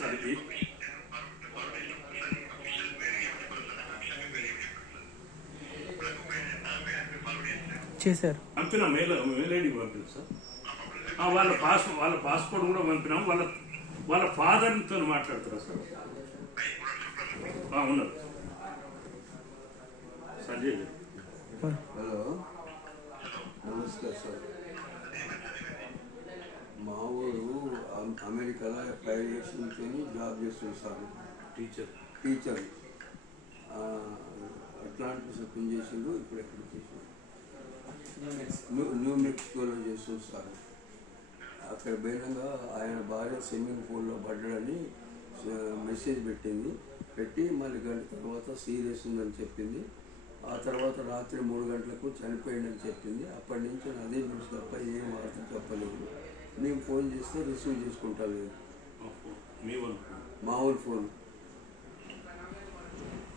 Sir ఈ చేశారు. పంపిన మెయిల్ మెయిల్ ఐడి పంపిన సార్ ఆ, వాళ్ళ పాస్ వాళ్ళ పాస్పోర్ట్ కూడా పంపినాం. వాళ్ళ వాళ్ళ ఫాదర్తో మాట్లాడుతారా సార్? ఆ, ఉన్నారు. సంజయ్ హలో. నమస్కారం సార్. మా ఊరు అమెరికాలో ఫైవ్ ఇయర్స్ నుంచి జాబ్ చేస్తుంది సార్ టీచర్ టీచర్ అట్లాంటిస్ పని చేసిండు ఇప్పుడు ఎక్కడ చేసిండు న్యూ మెక్సికోలో చేస్తుంది సార్. అక్కడ పోయినాక ఆయన భార్య స్విమ్మింగ్ పూల్లో పడ్డాడని మెసేజ్ పెట్టింది. పెట్టి మళ్ళీ గంట తర్వాత సీరియస్ ఉందని చెప్పింది. ఆ తర్వాత రాత్రి మూడు గంటలకు చనిపోయిందని చెప్పింది. అప్పటి నుంచి అదే న్యూస్ తప్ప ఏం వార్త చెప్పలేదు. నేను ఫోన్ చేస్తే రిసీవ్ చేసుకుంటా లేదు మామూలు ఫోన్.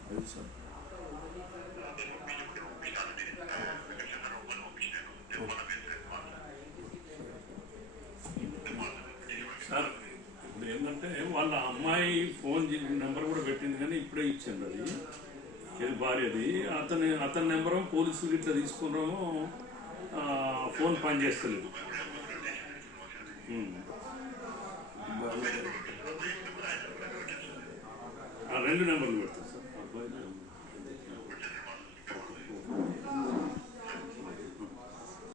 అది సార్. సార్ ఇప్పుడు ఏంటంటే వాళ్ళ అమ్మాయి ఫోన్ నెంబర్ కూడా పెట్టింది కానీ ఇప్పుడే ఇచ్చిండు అది. ఇది భార్యది. అతని అతని నెంబరు పోలీసులు ఇట్లా తీసుకున్నాము. ఫోన్ పనిచేస్తలేదు. రెండు నెంబర్లు పెడతాం సార్. అబ్బాయి